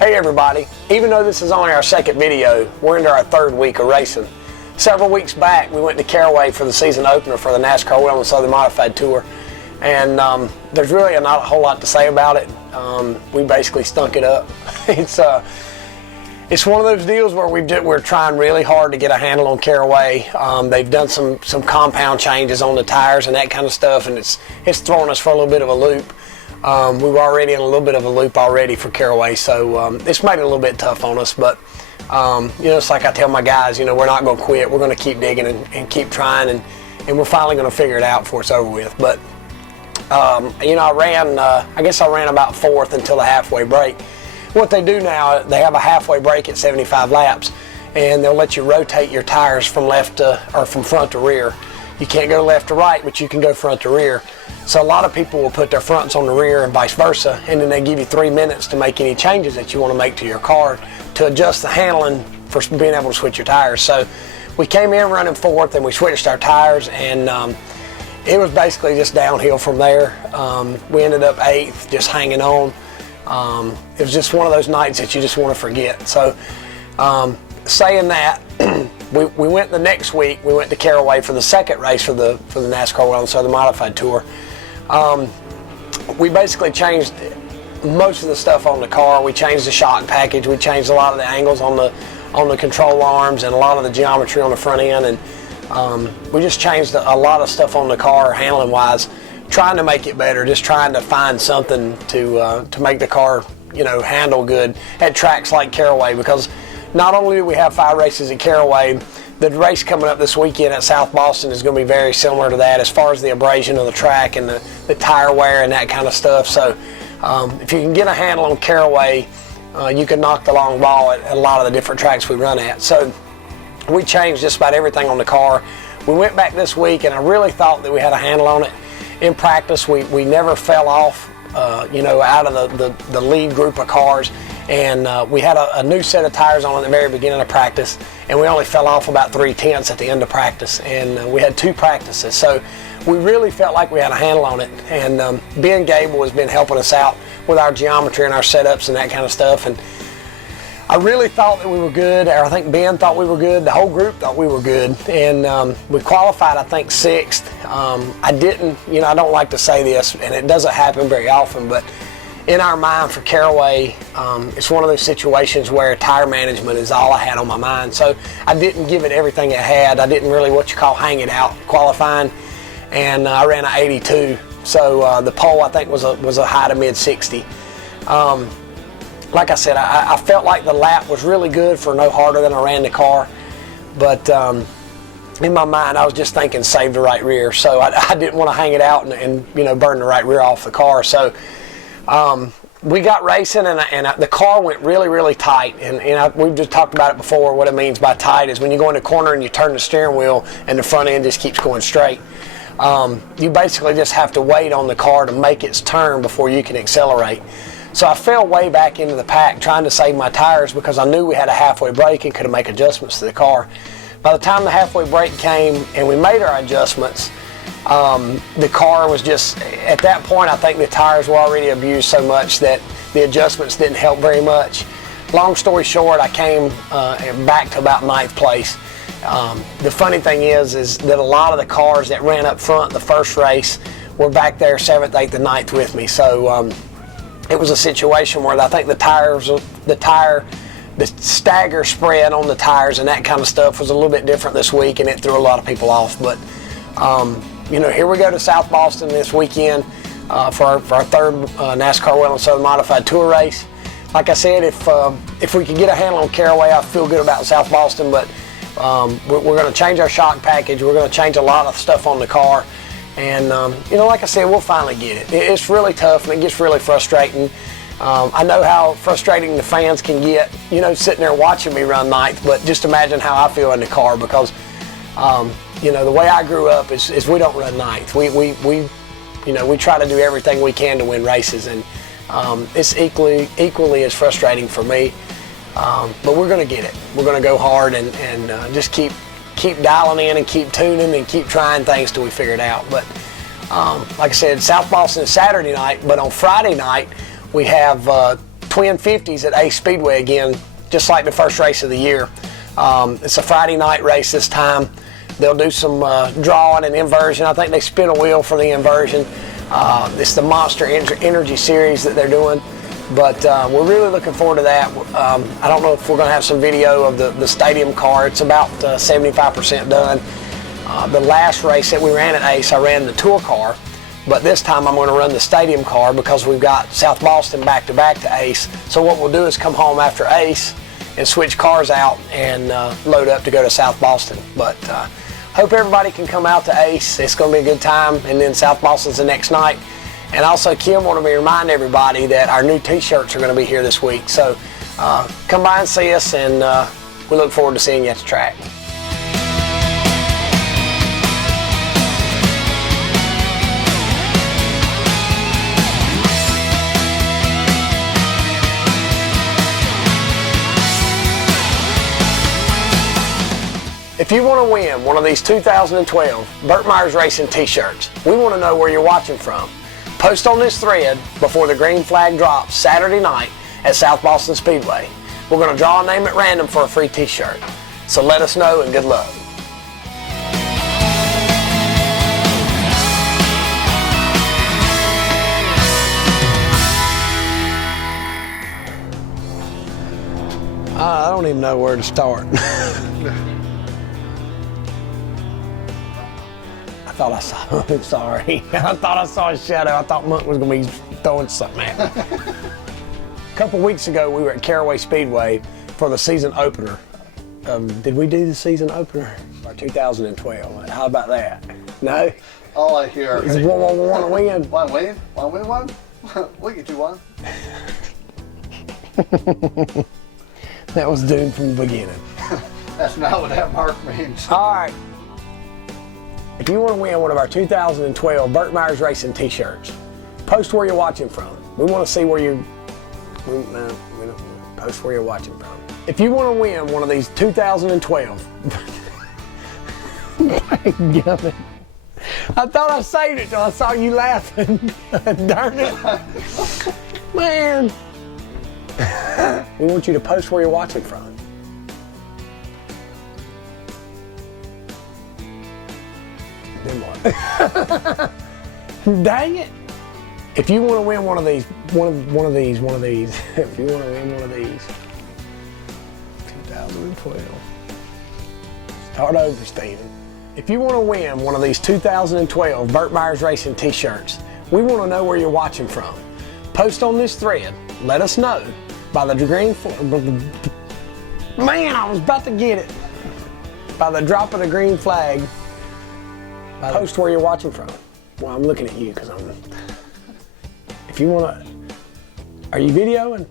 Hey everybody, even though this is only our second video, we're into our third week of racing. Several weeks back, we went to Caraway for the season opener for the NASCAR Whelen Southern Modified Tour, and there's really not a whole lot to say about it. We basically stunk it up. It's one of those deals where we're trying really hard to get a handle on Caraway. They've done some compound changes on the tires and that kind of stuff, and it's throwing us for a little bit of a loop. We were already in a little bit of a loop already for Caraway, so it's made it a little bit tough on us. But it's like I tell my guys, we're not going to quit. We're going to keep digging and keep trying, and we're finally going to figure it out before it's over with. But I guess I ran about fourth until the halfway break. What they do now, they have a halfway break at 75 laps, and they'll let you rotate your tires from from front to rear. You can't go left to right, but you can go front to rear. So a lot of people will put their fronts on the rear and vice versa, and then they give you 3 minutes to make any changes that you want to make to your car to adjust the handling for being able to switch your tires. So we came in running fourth, and we switched our tires, and it was basically just downhill from there. We ended up eighth, just hanging on. It was just one of those nights that you just want to forget. So saying that, we went the next week. We went to Caraway for the second race for the NASCAR Whelen Southern Modified Tour. We basically changed most of the stuff on the car. We changed the shock package. We changed a lot of the angles on the control arms and a lot of the geometry on the front end, and we just changed a lot of stuff on the car handling wise, trying to make it better, just trying to find something to make the car handle good at tracks like Caraway, because not only do we have 5 races at Caraway, the race coming up this weekend at South Boston is going to be very similar to that as far as the abrasion of the track and the tire wear and that kind of stuff. So if you can get a handle on Caraway, you can knock the long ball at a lot of the different tracks we run at. So we changed just about everything on the car. We went back this week, and I really thought that we had a handle on it. In practice, we never fell off, out of the lead group of cars. And we had a new set of tires on at the very beginning of practice, and we only fell off about 3/10 at the end of practice, and we had 2 practices. So we really felt like we had a handle on it, and Ben Gable has been helping us out with our geometry and our setups and that kind of stuff. And I really thought that we were good, or I think Ben thought we were good. The whole group thought we were good, and we qualified, I think, 6th. I didn't, I don't like to say this, and it doesn't happen very often, but in our mind for Caraway, it's one of those situations where tire management is all I had on my mind. So I didn't give it everything it had. I didn't really hang it out qualifying, and I ran an 82. So the pole, I think, was a high to mid 60. Like I said, I felt like the lap was really good for no harder than I ran the car, but in my mind, I was just thinking save the right rear. So I didn't want to hang it out and burn the right rear off the car. So we got racing, and the car went really, really tight. And we've just talked about it before. What it means by tight is when you go in the corner and you turn the steering wheel and the front end just keeps going straight. You basically just have to wait on the car to make its turn before you can accelerate. So I fell way back into the pack trying to save my tires because I knew we had a halfway break and could make adjustments to the car. By the time the halfway break came and we made our adjustments, the car was just, at that point, I think the tires were already abused so much that the adjustments didn't help very much. Long story short, I came back to about 9th place. The funny thing is that a lot of the cars that ran up front the first race were back there 7th, 8th, and 9th with me. So it was a situation where I think the stagger spread on the tires and that kind of stuff was a little bit different this week, and it threw a lot of people off. But here we go to South Boston this weekend for our third NASCAR Whelen Southern Modified Tour race. Like I said, if we could get a handle on Caraway, I feel good about South Boston. But we're going to change our shock package. We're going to change a lot of stuff on the car, and like I said, we'll finally get it. It's really tough, and it gets really frustrating. I know how frustrating the fans can get, sitting there watching me run 9th. But just imagine how I feel in the car, because the way I grew up is we don't run 9th. We try to do everything we can to win races, and it's equally as frustrating for me. But we're going to get it. We're going to go hard and just keep dialing in and keep tuning and keep trying things till we figure it out. But like I said, South Boston is Saturday night, but on Friday night we have twin 50s at Ace Speedway again, just like the first race of the year. It's a Friday night race this time. They'll do some drawing and inversion. I think they spin a wheel for the inversion. It's the Monster Energy Series that they're doing. But we're really looking forward to that. I don't know if we're going to have some video of the stadium car. It's about 75% done. The last race that we ran at Ace, I ran the tour car. But this time I'm going to run the stadium car because we've got South Boston back-to-back to Ace. So what we'll do is come home after Ace and switch cars out and load up to go to South Boston. But hope everybody can come out to Ace. It's going to be a good time. And then South Boston's the next night. And also, Kim wanted me to remind everybody that our new t-shirts are going to be here this week. So come by and see us, and we look forward to seeing you at the track. If you want to win one of these 2012 Burt Myers Racing t-shirts, we want to know where you're watching from. Post on this thread before the green flag drops Saturday night at South Boston Speedway. We're going to draw a name at random for a free t-shirt. So let us know, and good luck. I don't even know where to start. I thought I saw, I'm sorry. I thought I saw a shadow. I thought Monk was going to be throwing something at me. A couple weeks ago, we were at Caraway Speedway for the season opener. Did we do the season opener? Or 2012? How about that? No? All I hear is one to win. One win? One win one? We can do one. That was doomed from the beginning. That's not what that mark means. All right. If you want to win one of our 2012 Burt Myers Racing t-shirts, post where you're watching from. We want to see where you post where you're watching from. If you want to win one of these 2012, I thought I saved it till I saw you laughing. Darn it, man! We want you to post where you're watching from. Then what? Dang it! If you want to win one of these, if you want to win one of these, 2012. Start over, Steven. If you want to win one of these 2012 Burt Myers Racing t-shirts, we want to know where you're watching from. Post on this thread. Let us know by the green. Man, I was about to get it. By the drop of the green flag. Post where you're watching from. Well, I'm looking at you because I'm. If you want to. Are you videoing?